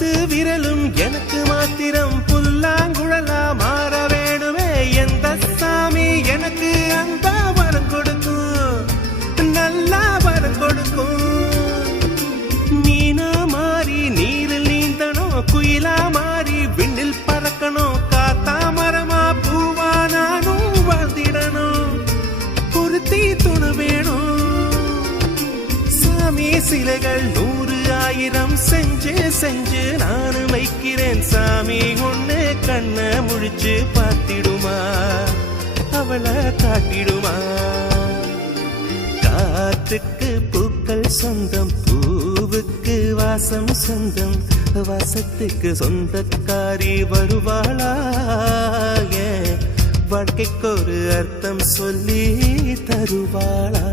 10 விரலும் எனக்கு மாத்திரம் புல்லாங்குழலா மாற வேணுமே. எந்த சாமி எனக்கு அந்த வரம் கொடுக்கும், நல்லா வரம் கொடுக்கும். மீனா மாறி நீரில் நீந்தணும், குயிலா மாறி விண்ணில் பறக்கணும். காத்தா மரமா பூவா நானும் வாழ்ந்திடணும். பொருத்தி துணு வேணும். சாமி சிலைகள் 100 1000 செஞ்சு செஞ்சு நானும் வைக்கிறேன். சாமி ஒண்ணு கண்ண முழிச்சு பார்த்திடுமா, அவளை காட்டிடுமா. காத்துக்கு பூக்கள் சொந்தம், பூவுக்கு வாசம் சொந்தம். வாசத்துக்கு சொந்தக்காரி வருவாளா? வாழ்க்கைக்கு ஒரு அர்த்தம் சொல்லி தருவாளா?